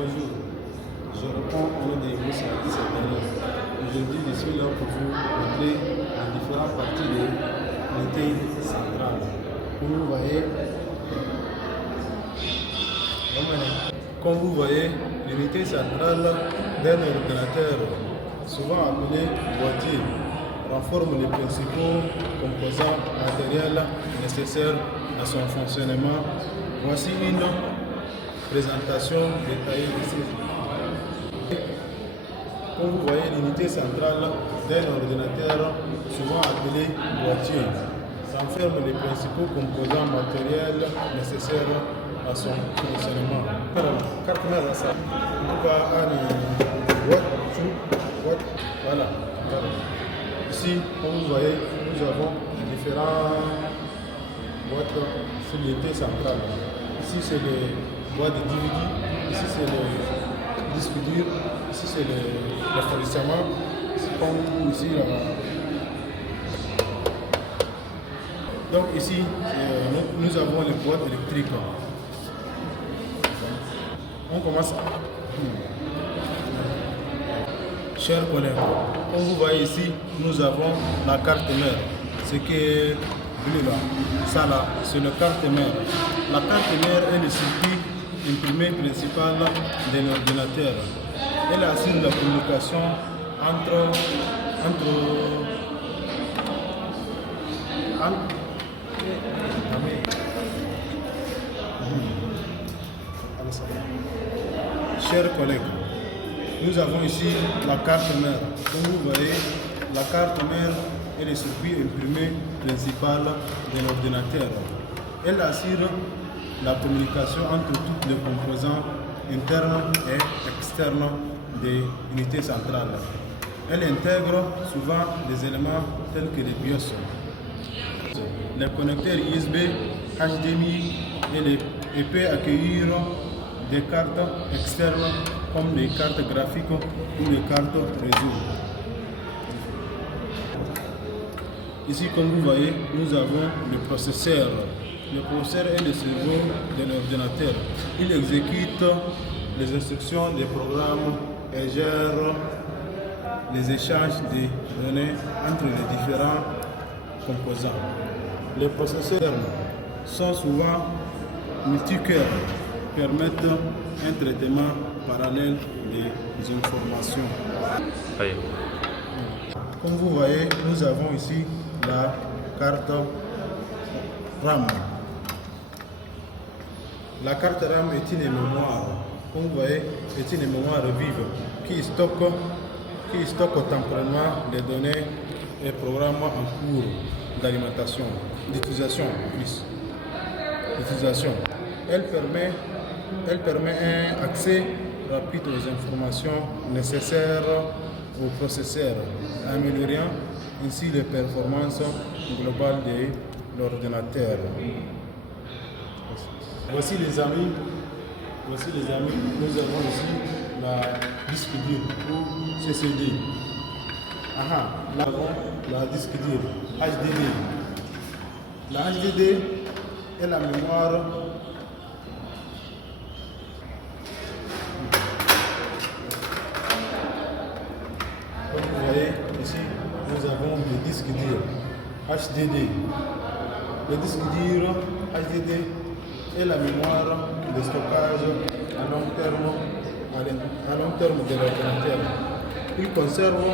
Bonjour, je réponds au nom de Moussa Issa. Aujourd'hui, je suis là pour vous montrer les différentes parties de l'unité centrale. Comme vous voyez, l'unité centrale d'un ordinateur, souvent appelé boîtier, renforme les principaux composants matériels nécessaires à son fonctionnement. Voici une présentation détaillée ici. Comme vous voyez, l'unité centrale d'un ordinateur, souvent appelé boîtier, renferme les principaux composants matériels nécessaires à son fonctionnement. Voilà. Ici, comme vous voyez, nous avons différentes boîtes sur l'unité centrale. Ici, c'est les boîtes de DVD. Ici, c'est le disque dur. Ici, c'est le refroidissement. Comme ici, donc ici, nous avons les boîtes électriques. On commence. Chers collègues, comme vous voyez ici, nous avons la carte mère. Ce qui est bleu là, ça là, c'est la carte mère. La carte mère est le circuit imprimé principal de l'ordinateur. Elle assure la communication entre Chers collègues, nous avons ici la carte mère. Comme vous voyez, la carte mère est le circuit imprimé principal de l'ordinateur. Elle assure la communication entre tous les composants internes et externes de l'unité centrale. Elle intègre souvent des éléments tels que les BIOS, les connecteurs USB, HDMI et peut accueillir des cartes externes comme les cartes graphiques ou les cartes réseau. Ici, comme vous voyez, nous avons le processeur. Le processeur est le cerveau de l'ordinateur. Il exécute les instructions des programmes et gère les échanges de données entre les différents composants. Les processeurs sont souvent multicœurs, permettent un traitement parallèle des informations. Oui. Comme vous voyez, nous avons ici la carte RAM. La carte RAM est une mémoire, comme vous voyez, est une mémoire vive qui stocke temporairement les données et programmes en cours d'alimentation, d'utilisation. Elle permet un accès rapide aux informations nécessaires au processeur, améliorant ainsi les performances globales de l'ordinateur. Voici les amis, nous avons ici la disque dur ou CCD. Là nous avons la disque dur HDD. La HDD est la mémoire comme vous voyez ici, nous avons le disque dur HDD. Le disque dur HDD est la mémoire de stockage à long terme de l'ordinateur. Il conserve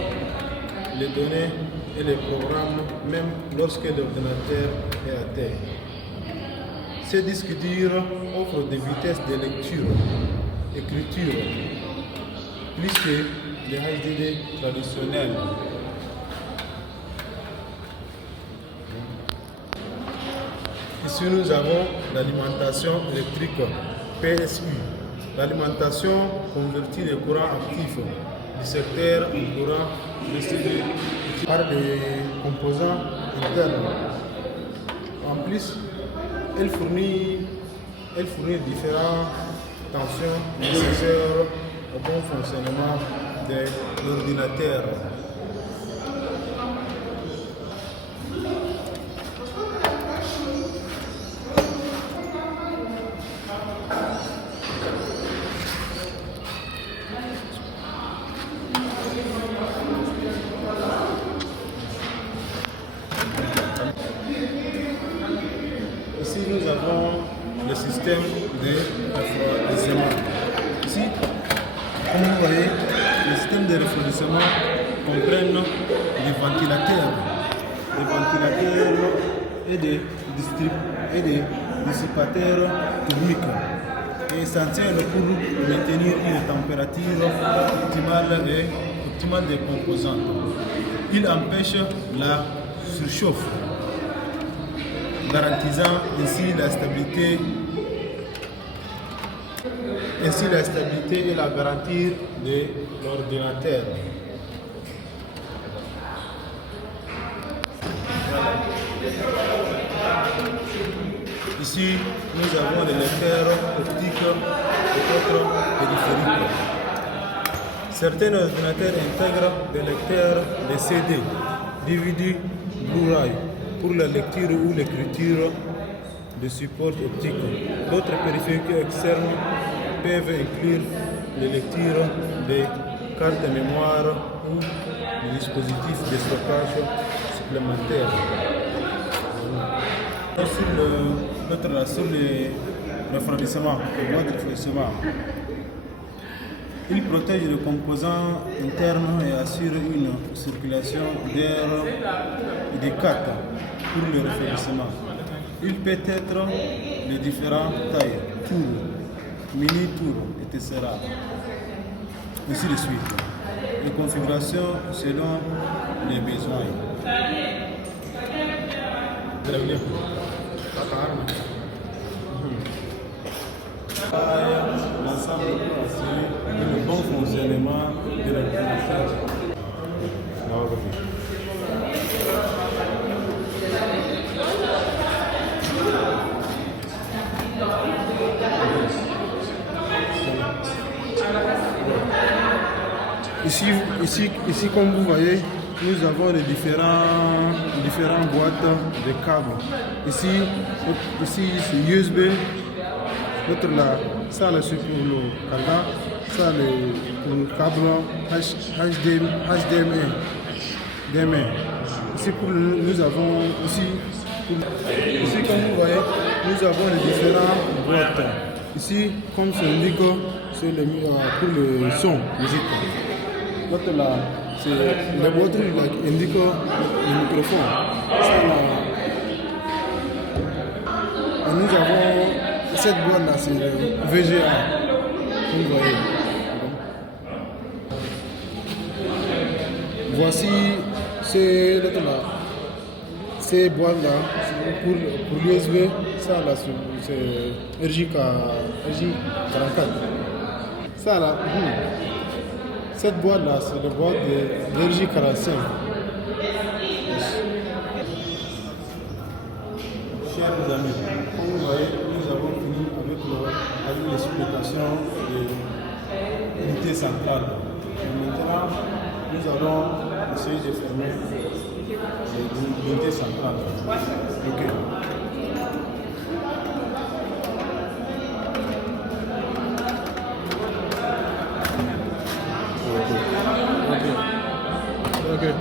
les données et les programmes même lorsque l'ordinateur est à terre. Ces disques durs offrent des vitesses de lecture, écriture, plus que les HDD traditionnels. Ici, nous avons l'alimentation électrique PSU. L'alimentation convertit les courants actifs du secteur en courant distribué par des composants internes. En plus, elle fournit différentes tensions nécessaires au bon fonctionnement de l'ordinateur. système de refroidissement comprennent des ventilateurs et des dissipateurs thermiques et essentiels pour maintenir une température optimale des composants. Il empêche la surchauffe, garantissant ainsi la stabilité et la garantie de l'ordinateur. Ici, nous avons des lecteurs optiques et autres périphériques. Certains ordinateurs intègrent des lecteurs de CD, DVD, Blu-ray pour la lecture ou l'écriture de supports optiques. D'autres périphériques externes peuvent inclure les lectures des cartes de mémoire ou des dispositifs de stockage supplémentaires. Sur le refroidissement, le bois de refroidissement, il protège les composants internes et assure une circulation d'air et de cartes pour le refroidissement. Il peut être de différentes tailles, tours, mini-tours, etc. Ainsi de suite. Les configurations selon les besoins. L'ensemble pour assurer le bon fonctionnement de l'ordinateur. Ici, comme vous voyez, nous avons les différentes boîtes de câbles. Ici c'est USB. L'autre là, ça c'est pour le canal, ça le câble HDMI. Ici nous avons ici comme vous voyez, nous avons les différentes boîtes. Ici, comme c'est indiqué, c'est pour le son, musique. L'autre là, c'est la boîte qui indique le microphone. Ça, là, et nous avons cette boîte là, c'est le VGA. Vous voyez. Voici ces boîtes là pour l'USB. Ça là, c'est RJ44. Ça là, cette boîte là, c'est la boîte de RJ45. Chers amis, comme vous voyez, nous avons fini avec l'explication de l'unité centrale. Et maintenant, nous allons essayer de fermer l'unité centrale. Ok. Okay.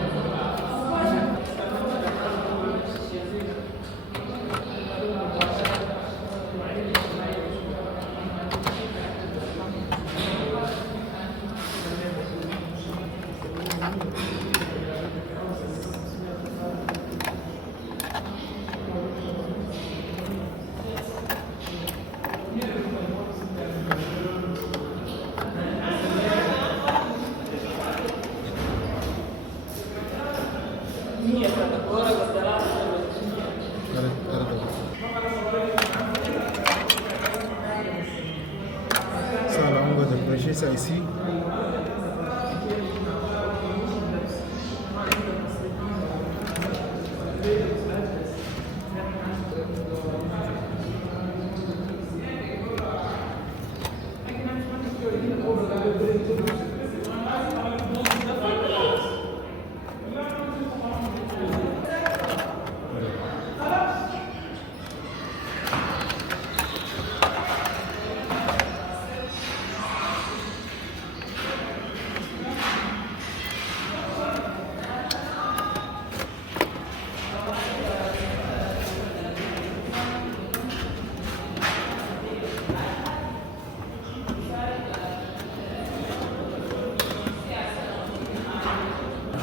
Ça, là, on va débrancher ça ici.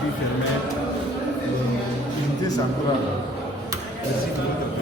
circuit fermé, l'unité centrale. Merci.